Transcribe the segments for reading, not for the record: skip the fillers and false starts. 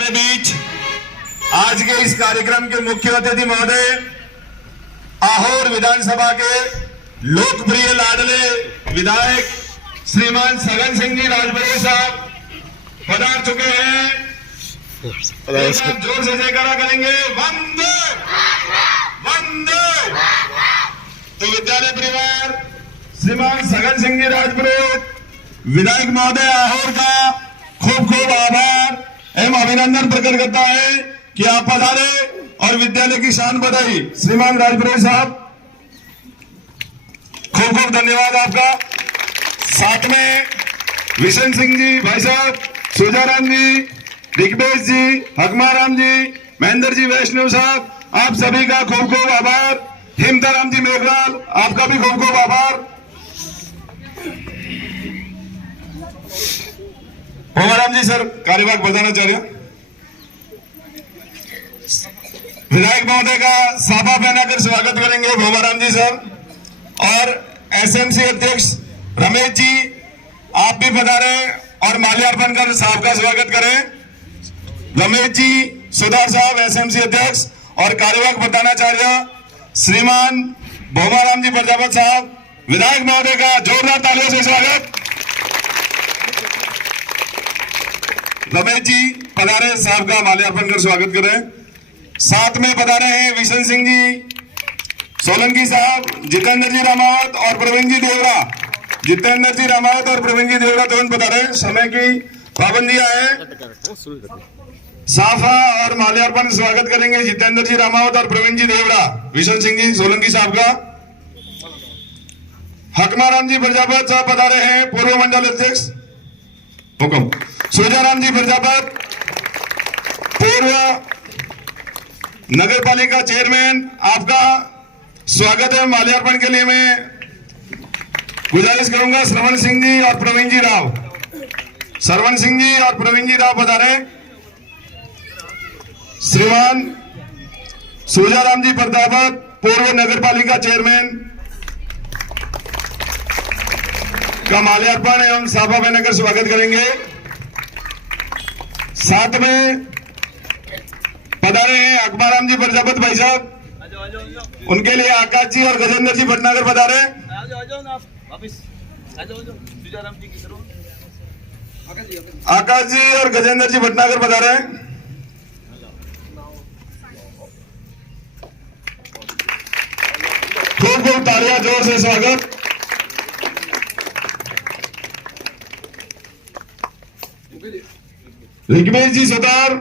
हमारे बीच आज के इस कार्यक्रम के मुख्य अतिथि महोदय आहोर विधानसभा के लोकप्रिय लाडले विधायक श्रीमान सगन सिंह जी राजपुरे साहब पधार चुके हैं। जोर से जयकारा करेंगे, वंदे वंदे। तो विद्यालय परिवार श्रीमान सगन सिंह जी राजपुरे विधायक महोदय आहोर का खूब खूब आभार एवं अभिनंदन प्रकट करता है कि आप पधारे और विद्यालय की शान बढ़ाई। श्रीमान राजपुरे साहब खूब खूब धन्यवाद आपका। साथ में विशन सिंह जी भाई साहब, सुजाराम जी, दिग्वेश जी, हकमाराम जी, महेंद्र जी वैष्णव साहब, आप सभी का खूब खूब आभार। हिमताराम जी मेघवाल, आपका भी खूब खूब आभार। भोमाराम जी सर कार्यवाहक बताना चाह रहे हैं। विधायक महोदय का साफा पहनाकर स्वागत करेंगे भोमाराम जी सर। और एसएमसी अध्यक्ष रमेश जी आप भी पधारे और माल्यार्पण कर साहब का स्वागत करें। रमेश जी, सुधार साहब एसएमसी अध्यक्ष और कार्यवाहक प्रधानाचार्य श्रीमान भोमाराम जी प्रजापत साहब, विधायक महोदय का जोरदार तालियों से स्वागत। रमेश जी पधारे, साहब का माल्यार्पण कर स्वागत करें। साथ में पधारे हैं विशन सिंह जी सोलंकी साहब, जितेंद्र जी रामावत और प्रवीण जी देवड़ा। जितेंद्र जी रामावत और प्रवीण जी देवड़ा तुरंत पधारे, समय की पाबंदियां हैं। साफा और माल्यार्पण स्वागत करेंगे जितेंद्र जी रामावत और प्रवीण जी देवड़ा, विशन सिंह जी सोलंकी साहब का। हकमाराम जी प्रजापत साहब पधारे हैं, पूर्व मंडल अध्यक्ष। हुक्म। सुजाराम जी प्रजापत पूर्व नगर पालिका चेयरमैन, आपका स्वागत है। माल्यार्पण के लिए मैं गुजारिश करूंगा श्रवण सिंह जी और प्रवीण जी राव। श्रवण सिंह जी और प्रवीण जी राव पधारे। श्रीमान सुजाराम जी प्रतापत पूर्व नगर पालिका चेयरमैन का माल्यार्पण एवं साफा पहनाकर स्वागत करेंगे। साथ में पधारे हैं अकबराम जी प्रजापत भाई साहब, उनके लिए आकाश जी और गजेंद्र जी भटनागर पधारे। आकाश जी और गजेंद्र जी भटनागर पधारे। खूब खूब तालियां, जोर से स्वागत। ऋग्वेश जी सुतार,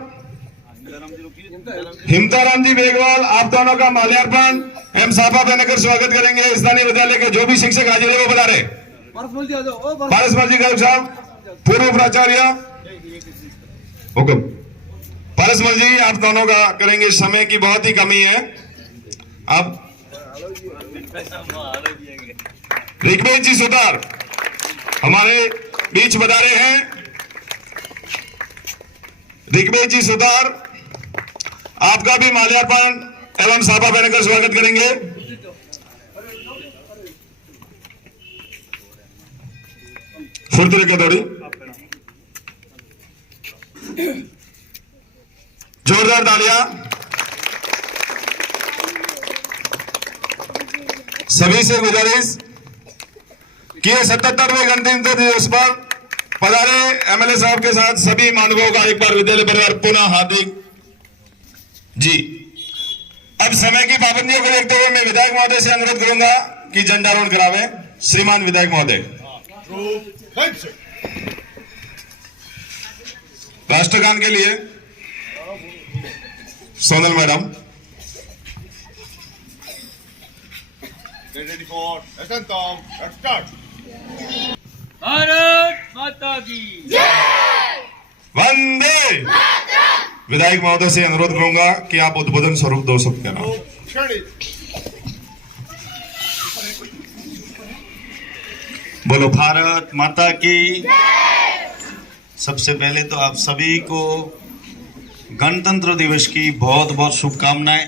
हिमताराम जी मेघवाल, आप दोनों का माल्यार्पण एवं साफा पहनकर स्वागत करेंगे। स्थानीय विद्यालय के जो भी शिक्षक हाजिर है वो बता रहे। पारसमल जी गायक साहब पूर्व प्राचार्य। हुक्म। पारसमल जी आप दोनों का करेंगे, समय की बहुत ही कमी है। अब ऋग्वेश जी सुतार हमारे बीच बता रहे हैं। ऋग्वेश जी सुतार आपका भी माल्यार्पण एवं साफा पहनकर स्वागत करेंगे। फुर्ती रखे थोड़ी, जोरदार तालियां। सभी से गुजारिश कि 77वें गणतंत्र दिवस पर पधारे एमएलए साहब के साथ सभी मानवों का एक बार विद्यालय परिवार पुनः हार्दिक जी। अब समय की पाबंदियों को देखते हुए मैं विधायक महोदय से अनुरोध करूंगा कि झंडारोहण करावे। श्रीमान विधायक महोदय। राष्ट्रगान के लिए सोनल मैडम। भारत माता की जय। वंदे। विधायक महोदय से अनुरोध करूंगा कि आप उद्बोधन स्वरूप 2 शब्द कहना। बोलो भारत माता की। सबसे पहले तो आप सभी को गणतंत्र दिवस की बहुत बहुत शुभकामनाएं।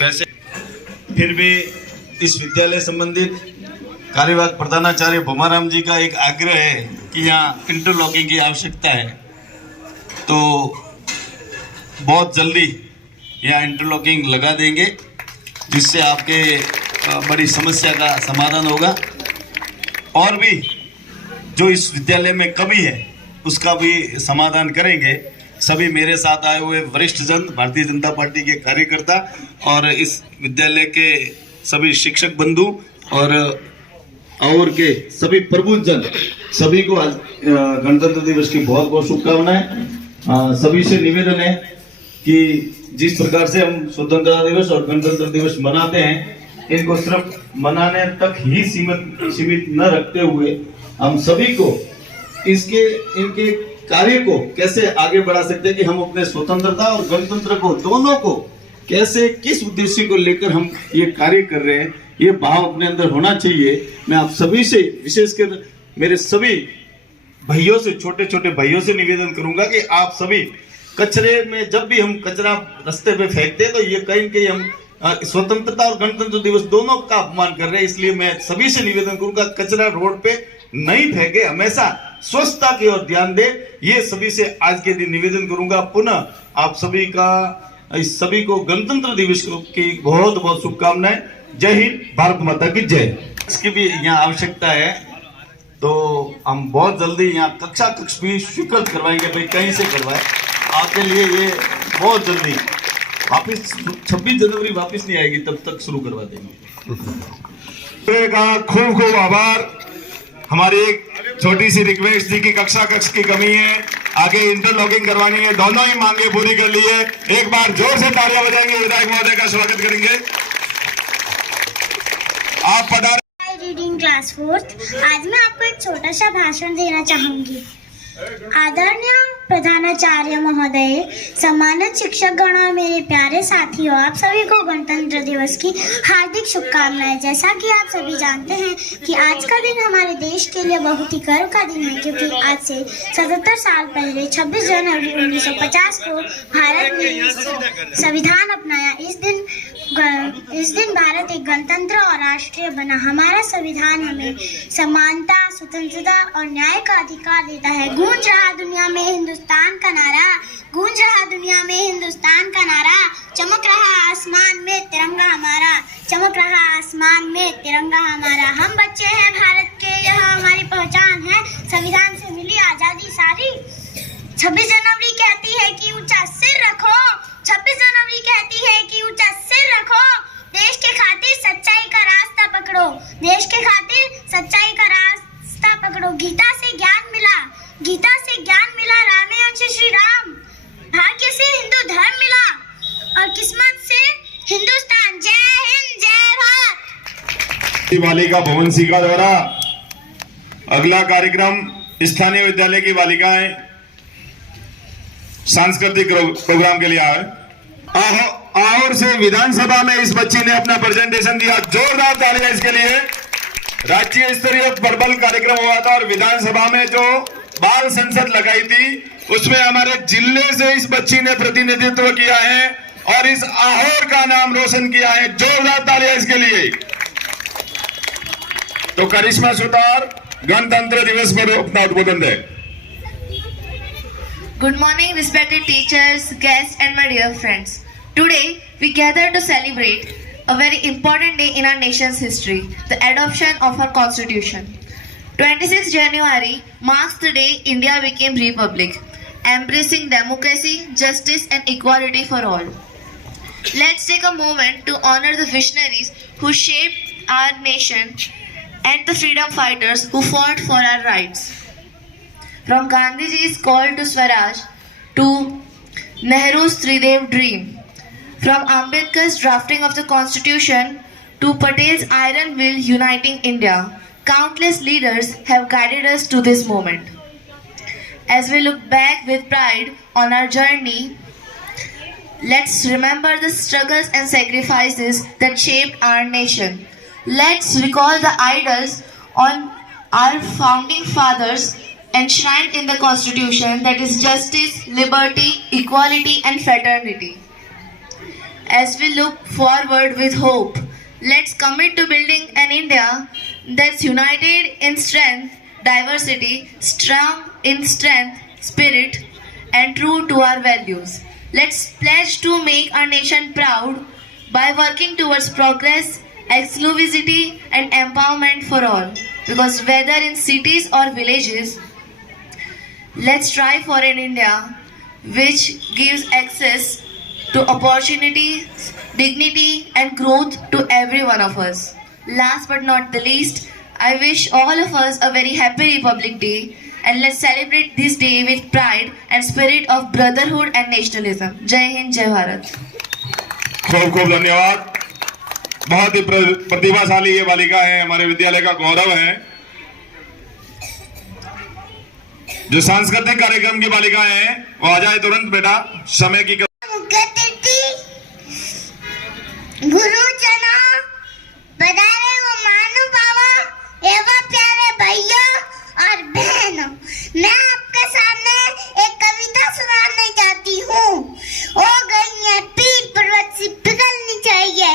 वैसे फिर भी इस विद्यालय संबंधित कार्यवाहक प्रधानाचार्य भोमाराम जी का एक आग्रह है कि यहाँ इंटरलॉकिंग की आवश्यकता है, तो बहुत जल्दी यहाँ इंटरलॉकिंग लगा देंगे, जिससे आपके बड़ी समस्या का समाधान होगा। और भी जो इस विद्यालय में कमी है उसका भी समाधान करेंगे। सभी मेरे साथ आए हुए वरिष्ठ जन, भारतीय जनता पार्टी के कार्यकर्ता और इस विद्यालय के सभी शिक्षक बंधु और के सभी प्रबुद्ध जन, सभी को आज गणतंत्र दिवस की बहुत बहुत शुभकामनाएं। सभी से निवेदन है कि जिस प्रकार से हम स्वतंत्रता दिवस और गणतंत्र दिवस मनाते हैं, इनको सिर्फ मनाने तक ही सीमित न रखते हुए हम सभी को इनके कार्य को कैसे आगे बढ़ा सकते हैं कि हम अपने स्वतंत्रता और गणतंत्र को दोनों को कैसे, किस उद्देश्य को लेकर हम ये कार्य कर रहे हैं, ये भाव अपने अंदर होना चाहिए। मैं आप सभी से, विशेषकर मेरे सभी भाइयों से, छोटे छोटे भाइयों से निवेदन करूंगा कि आप सभी कचरे में, जब भी हम कचरा रास्ते पे फेंकते हैं तो ये कहीं कहीं हम स्वतंत्रता और गणतंत्र दिवस दोनों का अपमान कर रहे हैं। इसलिए मैं सभी से निवेदन करूंगा, कचरा रोड पे नहीं फेंके, हमेशा स्वच्छता की ओर ध्यान दे। ये सभी से आज के दिन निवेदन करूंगा। पुनः आप सभी का, इस सभी को गणतंत्र दिवस की बहुत बहुत शुभकामनाएं। जय हिंद, भारत माता की जय। इसकी भी यहाँ आवश्यकता है, तो हम बहुत जल्दी यहाँ कक्ष भी स्वीकृत करवाएंगे। भाई कहीं से करवाए, आपके लिए ये बहुत जल्दी वापिस 26 जनवरी वापिस नहीं आएगी, तब तक शुरू करवा देंगे। का खूब खूब आभार। हमारी एक छोटी सी रिक्वेस्ट थी कि कक्षा की कमी है, आगे इंटरलॉकिंग करवानी है, दोनों ही मांगे पूरी कर ली है। एक बार जोर से तालियां बजाएंगे, विधायक महोदय का स्वागत करेंगे। आप पधार। Reading class 4th। आज मैं आपको एक छोटा सा भाषण देना चाहूंगी। आदरणीय प्रधानाचार्य महोदय, सम्मानित शिक्षक गण और मेरे प्यारे साथियों, आप सभी को गणतंत्र दिवस की हार्दिक शुभकामनाएं। जैसा कि आप सभी जानते हैं कि आज का दिन हमारे देश के लिए बहुत ही गर्व का दिन है, क्योंकि आज से 77 साल पहले 26 जनवरी 1950 को भारत ने संविधान अपनाया। इस दिन भारत एक गणतंत्र और राष्ट्रीय बना। हमारा संविधान हमें समानता, स्वतंत्रता और न्याय का अधिकार देता है। गूंज रहा दुनिया में हिंदुस्तान का नारा, गूंज रहा दुनिया में हिंदुस्तान का नारा, चमक रहा आसमान में तिरंगा हमारा, चमक रहा आसमान में तिरंगा हमारा। हम बच्चे हैं भारत के, यह हमारी पहचान है, संविधान से मिली आजादी सारी। 26 जनवरी कहती है कि ऊंचा सिर रखो, 26 जनवरी कहती है कि ऊंचा सिर रखो, देश के खातिर सच्चाई का रास्ता पकड़ो, देश के खातिर सच्चाई का रास्ता पकड़ो। गीता से ज्ञान मिला, गीता से ज्ञान मिला, रामायण से श्री राम, भाग्य से हिंदू धर्म मिला और किस्मत से हिंदुस्तान। जय हिंद, जय भारत। बालिका भवन सी का दौरा। अगला कार्यक्रम स्थानीय विद्यालय की बालिकाएं सांस्कृतिक प्रोग्राम के लिए आए। और से विधानसभा में इस बच्ची ने अपना प्रेजेंटेशन दिया, जोरदार तालियां इसके लिए। राज्य स्तरीय प्रबल कार्यक्रम हुआ था और विधानसभा में जो बाल संसद लगाई थी, उसमें हमारे जिले से इस बच्ची ने प्रतिनिधित्व किया है और इस आहोर का नाम रोशन किया है। जोरदार तालियां इसके लिए। तो करिश्मा सुतार गणतंत्र दिवस पर अपना उद्बोधन दे। Good morning, respected teachers, guests, and my dear friends. Today, we gather to celebrate a very important day in our nation's history, the adoption of our constitution. 26 January marks the day India became republic, embracing democracy, justice, and equality for all. Let's take a moment to honor the visionaries who shaped our nation and the freedom fighters who fought for our rights. From Gandhiji's call to Swaraj to Nehru's Tridev dream, from Ambedkar's drafting of the constitution to Patel's iron will uniting India, countless leaders have guided us to this moment. As we look back with pride on our journey, let's remember the struggles and sacrifices that shaped our nation. Let's recall the idols on our founding fathers enshrined in the Constitution, that is justice, liberty, equality, and fraternity. As we look forward with hope, let's commit to building an India that's united in strength, diversity, strong in strength, spirit, and true to our values. Let's pledge to make our nation proud by working towards progress, exclusivity, and empowerment for all. Because whether in cities or villages, let's strive for an India which gives access to opportunities, dignity, and growth to every one of us. Last but not the least, I wish all of us a very happy Republic Day, and let's celebrate this day with pride and spirit of brotherhood and nationalism. Jai Hind, Jai Bharat. खूब खूब धन्यवाद। बहुत ही प्रतिभाशाली ये बालिका है, हमारे विद्यालय का गौरव है। जो सांस्कृतिक कार्यक्रम की बालिका है वो आ जाए तुरंत बेटा, समय की गुरुजना बधारे वो महानुभाव एवं प्यारे भाइयों और बहनों, मैं आपके सामने एक कविता सुनाने जाती हूँ। ओ गई है पीर पर्वत से पिघलनी चाहिए,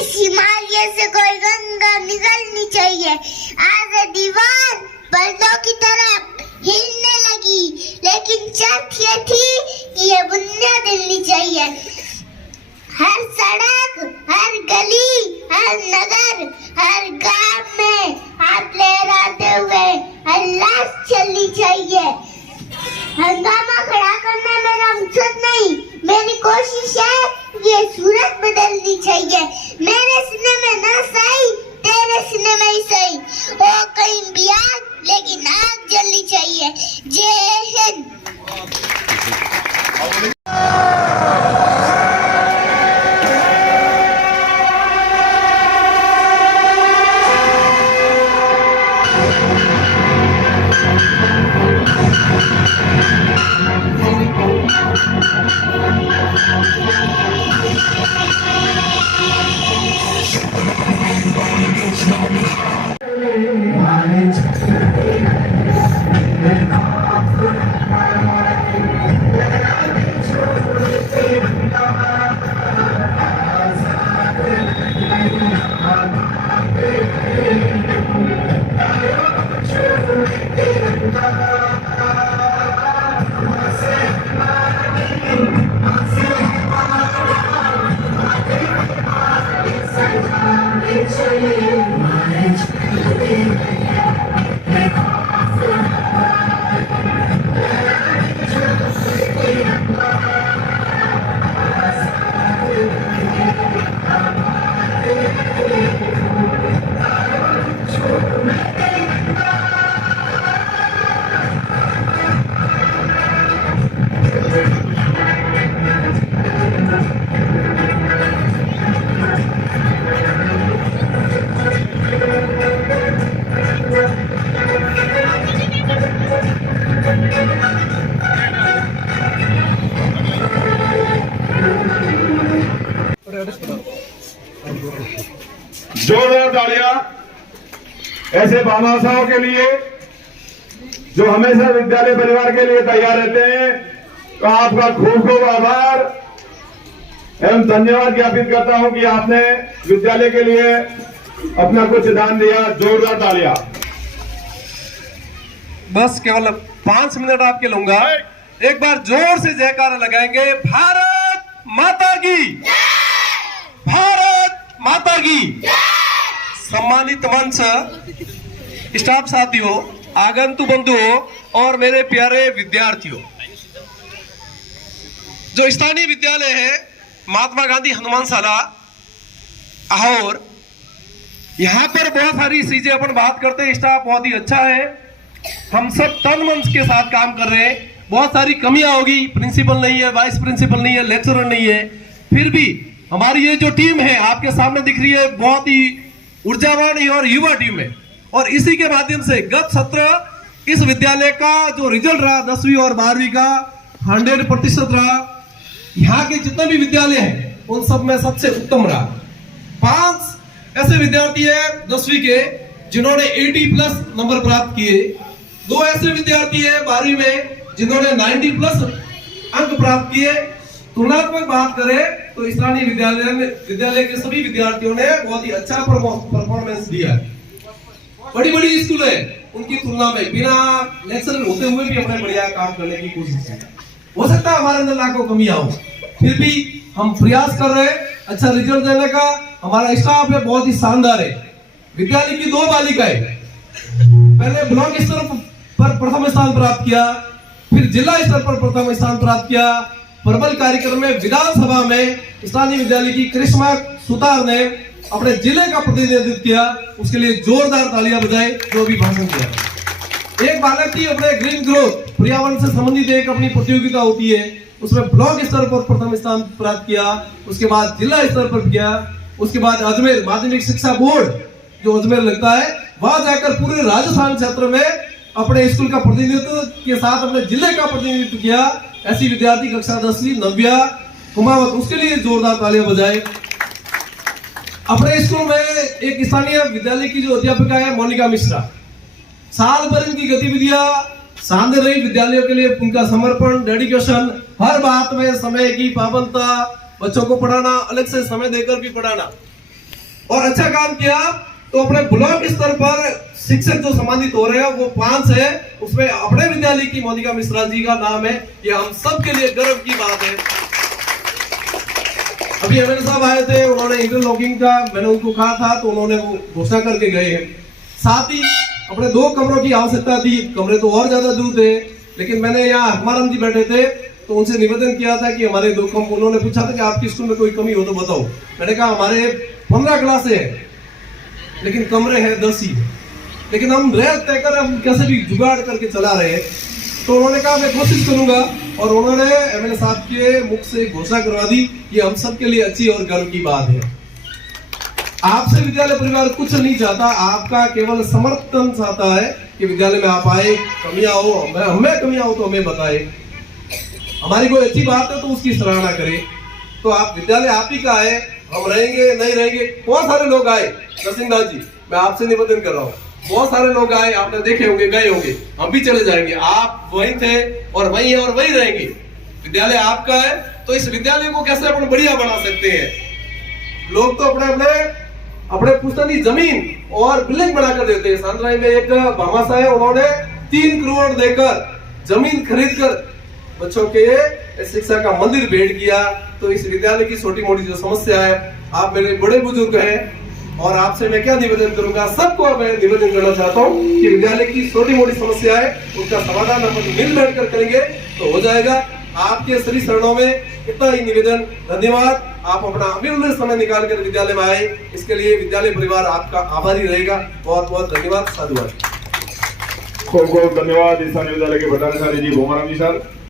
इस हिमालय से कोई गंगा निकलनी चाहिए। आज दीवार पर्दों की तरह हिलने लगी, लेकिन शर्त ये थी कि ये बुनियाद हिलनी चाहिए। हर सड़क, हर गली, हर नगर, हर गांव में हाथ लहराते हुए हर लाश चलनी चाहिए। हंगामा खड़ा करना मेरा मकसद नहीं, मेरी कोशिश है कि ये सूरत बदलनी चाहिए। मेरे सीने में ना सही, तेरे सीने में ही सही। हो कहीं भी आग, लेकिन आग जलनी चाहिए। जय हिंद। जोरदार तालियां ऐसे भामाशाहों के लिए जो हमेशा विद्यालय परिवार के लिए तैयार रहते हैं। तो आपका खूब खूब आभार एवं धन्यवाद ज्ञापित करता हूं कि आपने विद्यालय के लिए अपना कुछ दान दिया। जोरदार तालियां। बस केवल 5 मिनट आपके लूंगा। एक बार जोर से जयकारा लगाएंगे। भारत माता की, भारत माता की। सम्मानित मंच, स्टाफ साथियों, आगंतुक बंधुओं और मेरे प्यारे विद्यार्थियों, जो स्थानीय विद्यालय है महात्मा गांधी हनुमान शाला और यहाँ पर बहुत सारी चीजें अपन बात करते हैं। स्टाफ बहुत ही अच्छा है, हम सब तन मन के साथ काम कर रहे हैं। बहुत सारी कमियां होगी, प्रिंसिपल नहीं है, वाइस प्रिंसिपल नहीं है, लेक्चरर नहीं है, फिर भी हमारी ये जो टीम है आपके सामने दिख रही है, बहुत ही ऊर्जावान और युवा टीम है। और इसी के माध्यम से गत सत्र इस विद्यालय का जो रिजल्ट रहा 10वीं और 12वीं का 100% रहा। यहाँ के जितने भी विद्यालय हैं उन सब में सबसे उत्तम रहा। 5 ऐसे विद्यार्थी है 10वीं के जिन्होंने 80+ नंबर प्राप्त किए। 2 ऐसे विद्यार्थी है 12वीं में जिन्होंने 90+ अंक प्राप्त किए। तुलनात्मक बात करें तो स्थानीय विद्यालय के सभी विद्यार्थियों ने बहुत ही अच्छा परफॉर्मेंस दिया। बड़ी बड़ी स्कूल है उनकी तुलना में बिना लेक्चर होते हुए भी अपने बढ़िया काम करने की कोशिश की। हो सकता है हमारे अंदर लाखों कमियां हो, फिर भी हम प्रयास कर रहे हैं अच्छा रिजल्ट देने का। हमारा स्टाफ है बहुत ही शानदार है। विद्यालय की 2 बालिकाएं पहले ब्लॉक स्तर पर प्रथम स्थान प्राप्त किया, फिर जिला स्तर पर प्रथम स्थान प्राप्त किया। प्रबल कार्यक्रम में विधानसभा में स्थानीय विद्यालय की करिश्मा सुतार ने अपने जिले का प्रतिनिधित्व किया, उसके लिए जोरदार तालियां बजाएं जो भी भाषण दिया। एक बालक की अपने ग्रीन ग्रोथ पर्यावरण से संबंधित एक अपनी प्रतियोगिता होती है, उसमें ब्लॉक स्तर पर प्रथम स्थान प्राप्त किया, उसके बाद जिला स्तर पर किया, उसके बाद अजमेर माध्यमिक शिक्षा बोर्ड जो अजमेर लगता है वहां जाकर पूरे राजस्थान क्षेत्र में अपने स्कूल का प्रतिनिधित्व के साथ अपने जिले का प्रतिनिधित्व किया। ऐसी विद्यार्थी कक्षा 10वीं नव्या कुमावत, उसके लिए जोरदार तालियां बजाएं। अपने स्कूल में एक स्थानीय विद्यालय की जो अध्यापिका है मोनिका मिश्रा, साल भर इनकी गतिविधियां शानदार रही। विद्यालयों के लिए उनका समर्पण, डेडिकेशन, हर बात में समय की पाबंदता, बच्चों को पढ़ाना, अलग से समय देकर भी पढ़ाना और अच्छा काम किया। तो अपने ब्लॉक स्तर पर शिक्षक जो सम्मानित हो रहे हैं वो 5 है, उसमें अपने विद्यालय की मोनिका मिश्रा जी का नाम है। ये हम सब के लिए गर्व की बात है। अभी एमएलए साहब आए थे, उन्होंने इंटरलॉकिंग का मैंने उनको कहा था तो उन्होंने वो घोषणा करके गए हैं। साथ ही अपने 2 कमरों की आवश्यकता थी, कमरे तो और ज्यादा दूर थे, लेकिन मैंने यहाँ हमाराम जी बैठे थे तो उनसे निवेदन किया था कि हमारे 2 कमरे, उन्होंने पूछा था कि आपके स्कूल में कोई कमी हो तो बताओ। मैंने कहा हमारे 15 क्लासें हैं लेकिन कमरे हैं 10 ही, लेकिन हम रेल तय कर हम कैसे भी जुगाड़ करके चला रहे हैं। तो उन्होंने कहा मैं कोशिश करूंगा और उन्होंने एमएलए साहब के मुख से घोषणा करवा दी। ये हम सब के लिए अच्छी और गर्व की बात है। आपसे विद्यालय परिवार कुछ नहीं चाहता, आपका केवल समर्थन चाहता है कि विद्यालय में आप आए, कमियां हो हमें कमियां हो तो हमें बताए, हमारी कोई अच्छी बात है तो उसकी सराहना करें। तो आप विद्यालय आप ही का है, हम रहेंगे नहीं रहेंगे। बहुत सारे लोग आए, नरसिंहदास जी मैं आपसे निवेदन कर रहा हूँ, बहुत सारे लोग आए, आपने देखे होंगे, गए होंगे, हम भी चले जाएंगे। आप वहीं थे और वहीं है और वहीं रहेंगे। विद्यालय आपका है तो इस विद्यालय को कैसे अपन बढ़िया बना सकते हैं। लोग तो अपने पुश्तैनी जमीन और बिल्डिंग बनाकर देते हैं। सांतराई में एक भामाशाह है, उन्होंने 3 करोड़ देकर जमीन खरीद कर बच्चों के शिक्षा का मंदिर भेंट किया। तो इस विद्यालय की छोटी मोटी जो समस्या है, आप मेरे बड़े बुजुर्ग हैं और आपसे मैं क्या निवेदन करूंगा, सबको मैं निवेदन करना चाहता हूं कि विद्यालय की छोटी मोटी समस्या है उसका समाधान हम मिल बैठकर करेंगे तो हो जाएगा। आपके श्री शरणों में इतना ही निवेदन। धन्यवाद। आप अपना अमूल्य समय निकाल कर विद्यालय में आए, इसके लिए विद्यालय परिवार आपका आभारी रहेगा। बहुत बहुत धन्यवाद। साधुवाद। खूब खूब धन्यवाद स्थानीय विद्यालय के प्रधानाचार्य जी भोमाराम जी सर।